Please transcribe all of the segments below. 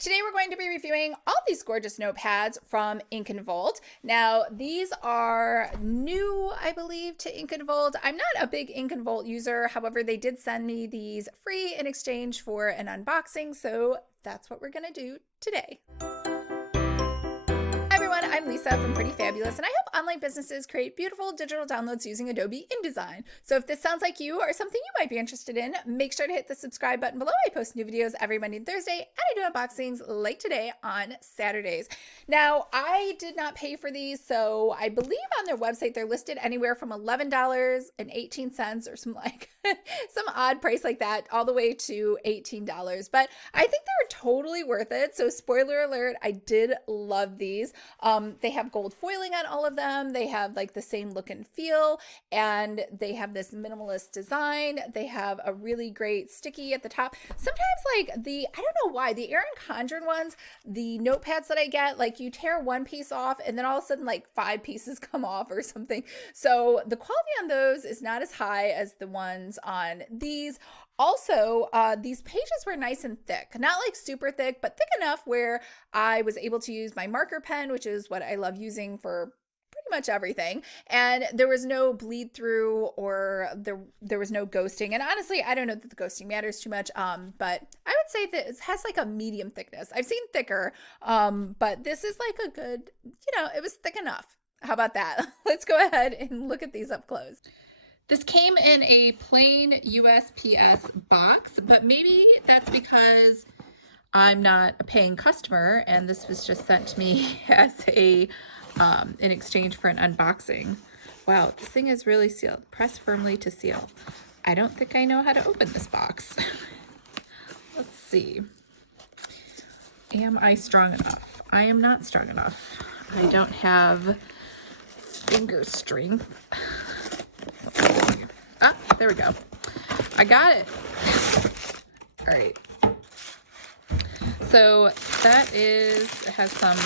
Today we're going to be reviewing all these gorgeous notepads from Ink and Volt. Now these are new, I believe, to Ink and Volt. I'm not a big Ink and Volt user, however they did send me these free in exchange for an unboxing, so that's what we're going to do today. I'm Lisa from Pretty Fabulous, and I help online businesses create beautiful digital downloads using Adobe InDesign. So if this sounds like you or something you might be interested in, make sure to hit the subscribe button below. I post new videos every Monday and Thursday, and I do unboxings like today on Saturdays. Now, I did not pay for these, so I believe on their website they're listed anywhere from $11.18 or some some odd price like that, all the way to $18. But I think they're totally worth it. So spoiler alert, I did love these. They have gold foiling on all of them. They have like the same look and feel, and they have this minimalist design. They have a really great sticky at the top. Sometimes like I don't know why, the Erin Condren ones, the notepads that I get, like you tear one piece off and then all of a sudden like 5 pieces come off or something. So the quality on those is not as high as the ones on these. Also, these pages were nice and thick, not like super thick, but thick enough where I was able to use my marker pen, which is what I love using for pretty much everything. And there was no bleed through, or there was no ghosting. And honestly, I don't know that the ghosting matters too much, but I would say that it has like a medium thickness. I've seen thicker, but this is like a good, it was thick enough. How about that? Let's go ahead and look at these up close. This came in a plain USPS box, but maybe that's because I'm not a paying customer and this was just sent to me as in exchange for an unboxing. Wow, this thing is really sealed. Press firmly to seal. I don't think I know how to open this box. Let's see. Am I strong enough? I am not strong enough. I don't have finger strength. Ah, there we go. I got it. All right. So that has some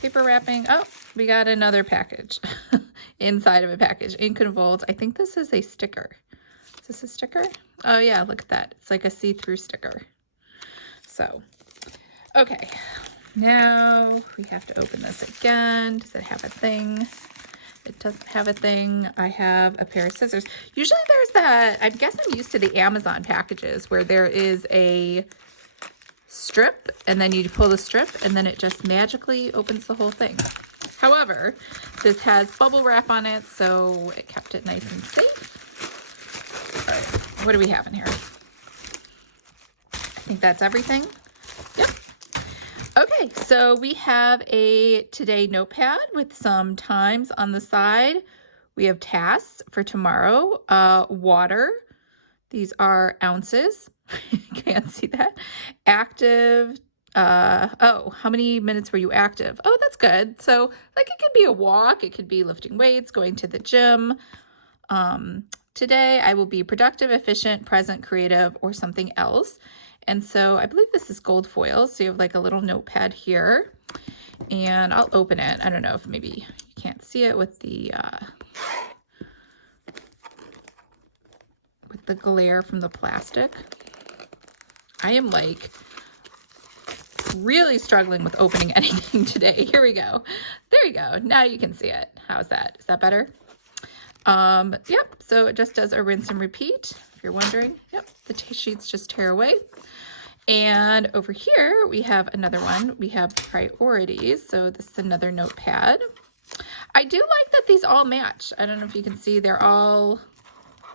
paper wrapping. Oh, we got another package inside of a package. Ink and Volt. I think this is a sticker. Is this a sticker? Oh yeah, look at that. It's like a see-through sticker. So, okay. Now we have to open this again. Does it have a thing? It doesn't have a thing. I have a pair of scissors. Usually there's that, I guess I'm used to the Amazon packages where there is a strip and then you pull the strip and then it just magically opens the whole thing. However, this has bubble wrap on it, so it kept it nice and safe. All right, what do we have in here? I think that's everything. Yep. Okay, so we have a today notepad with some times on the side. We have tasks for tomorrow, water. These are ounces. Can't see that. Active. Oh, how many minutes were you active? Oh, that's good. So like it could be a walk. It could be lifting weights, going to the gym. Today I will be productive, efficient, present, creative, or something else. And so I believe this is gold foil. So you have like a little notepad here and I'll open it. I don't know if maybe you can't see it with the glare from the plastic. I am like really struggling with opening anything today. Here we go. There you go. Now you can see it. How's that? Is that better? Yep. So it just does a rinse and repeat. If you're wondering, yep, the sheets just tear away. And over here, we have another one. We have priorities. So this is another notepad. I do like that these all match. I don't know if you can see, they're all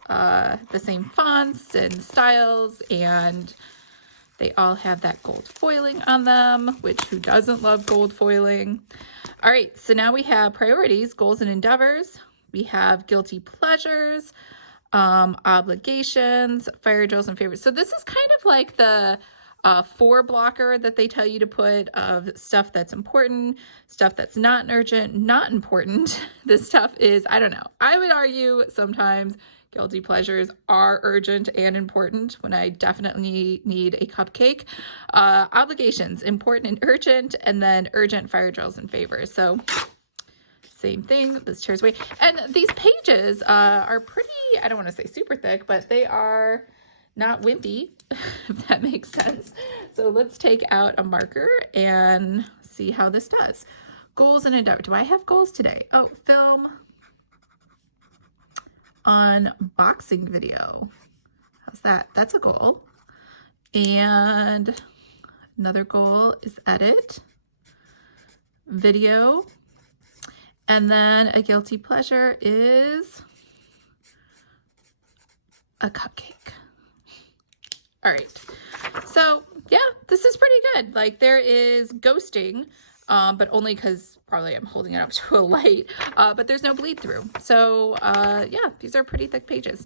the same fonts and styles, and they all have that gold foiling on them, which who doesn't love gold foiling? All right, so now we have priorities, goals and endeavors. We have guilty pleasures, obligations, fire drills, and favorites. So this is kind of like the 4 blocker that they tell you to put of stuff that's important, stuff that's not urgent, not important. This stuff is, I don't know. I would argue sometimes guilty pleasures are urgent and important when I definitely need a cupcake. Obligations, important and urgent, and then urgent, fire drills, and favors. So same thing, this tears away. And these pages are pretty, I don't want to say super thick, but they are not wimpy, if that makes sense. So let's take out a marker and see how this does. Goals and endeavor. Do I have goals today? Oh, film unboxing video. How's that? That's a goal. And another goal is edit video. And then a guilty pleasure is a cupcake. All right. So yeah, this is pretty good. Like there is ghosting, but only because probably I'm holding it up to a light, but there's no bleed through. So yeah, these are pretty thick pages.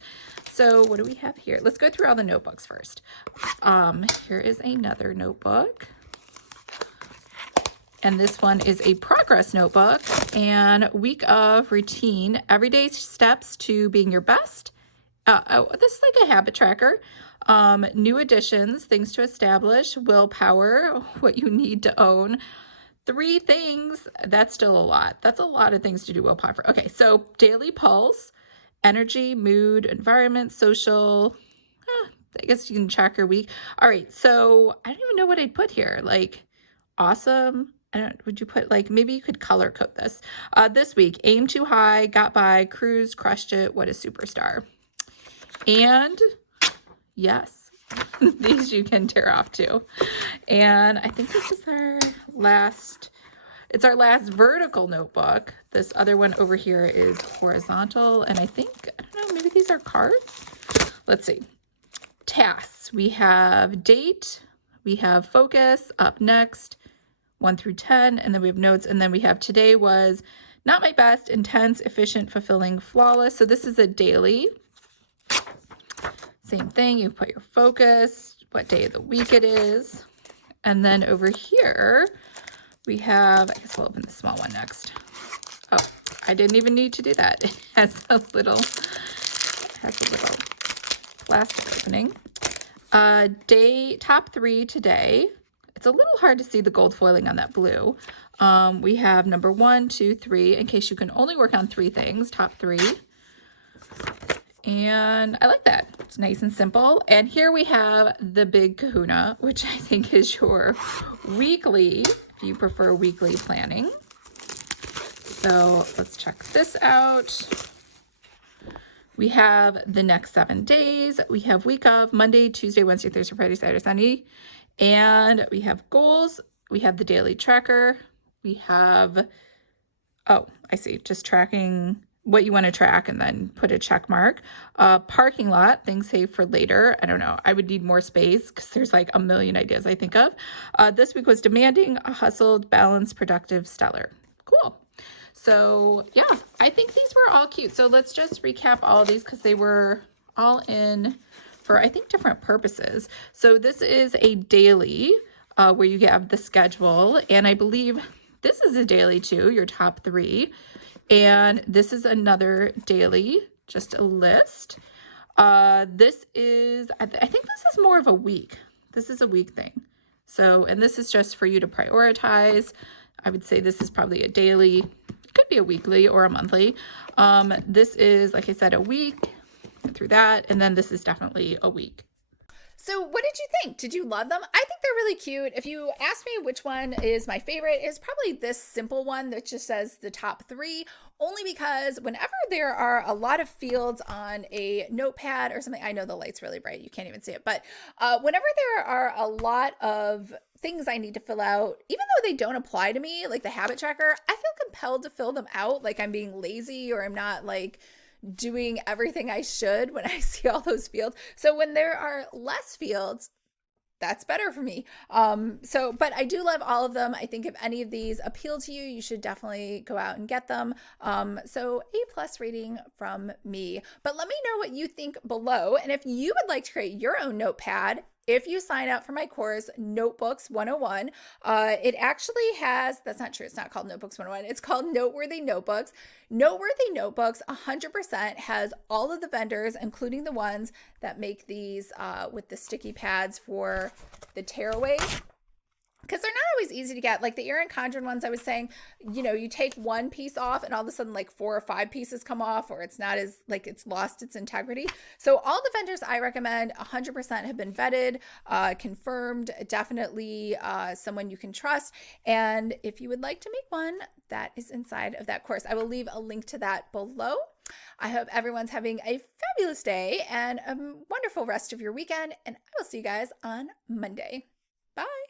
So what do we have here? Let's go through all the notebooks first. Here is another notebook. And this one is a progress notebook and week of routine, everyday steps to being your best. This is like a habit tracker. New additions, things to establish, willpower, what you need to own. 3 things, that's still a lot. That's a lot of things to do willpower for. Okay, so daily pulse, energy, mood, environment, social. I guess you can track your week. All right, so I don't even know what I'd put here. Like awesome. Would you put like, maybe you could color code this. This week, aim too high, got by, cruised, crushed it, what a superstar. And yes, these you can tear off too. And I think this is our last, it's our last vertical notebook. This other one over here is horizontal. And I think, I don't know, maybe these are cards. Let's see. Tasks. We have date, we have focus, up next, 1 through 10, and then we have notes, and then we have today was not my best, intense, efficient, fulfilling, flawless. So this is a daily. Same thing, you put your focus, what day of the week it is. And then over here, we have, I guess we'll open the small one next. Oh, I didn't even need to do that. It has a little plastic opening. Top 3 today. It's a little hard to see the gold foiling on that blue. We have number 1, 2, 3, in case you can only work on 3 things, top 3. And I like that. It's nice and simple. And here we have the big kahuna, which I think is your weekly, if you prefer weekly planning. So let's check this out. We have the next 7 days. We have week of Monday, Tuesday, Wednesday, Thursday, Friday, Saturday, Sunday. And we have goals. We have the daily tracker. We have, oh, I see, just tracking what you want to track and then put a check mark. Parking lot, things saved for later. I don't know. I would need more space because there's like a million ideas I think of. This week was demanding, hustled, balanced, productive, stellar. Cool. So yeah, I think these were all cute. So let's just recap all of these because they were all in for, I think, different purposes. So this is a daily where you have the schedule. And I believe this is a daily too, your top 3. And this is another daily, just a list. This is, I think this is more of a week. This is a week thing. So, and this is just for you to prioritize. I would say this is probably a daily, it could be a weekly or a monthly. This is, like I said, a week through that. And then this is definitely a week. So what did you think? Did you love them? I think they're really cute. If you ask me which one is my favorite, it's probably this simple one that just says the top 3, only because whenever there are a lot of fields on a notepad or something, I know the light's really bright, you can't even see it, but whenever there are a lot of things I need to fill out, even though they don't apply to me, like the habit tracker, I feel compelled to fill them out, like I'm being lazy or I'm not like doing everything I should when I see all those fields. So when there are less fields, that's better for me. But I do love all of them. I think if any of these appeal to you, you should definitely go out and get them. So A+ rating from me. But let me know what you think below. And if you would like to create your own notepad, if you sign up for my course, Notebooks 101, it actually has, that's not true, it's not called Notebooks 101, it's called Noteworthy Notebooks. Noteworthy Notebooks 100% has all of the vendors, including the ones that make these with the sticky pads for the tearaways. Because they're not always easy to get. Like the Erin Condren ones I was saying, you know, you take one piece off and all of a sudden like 4 or 5 pieces come off, or it's not as like it's lost its integrity. So all the vendors I recommend 100% have been vetted, confirmed, definitely someone you can trust. And if you would like to make one, that is inside of that course. I will leave a link to that below. I hope everyone's having a fabulous day and a wonderful rest of your weekend, and I will see you guys on Monday. Bye.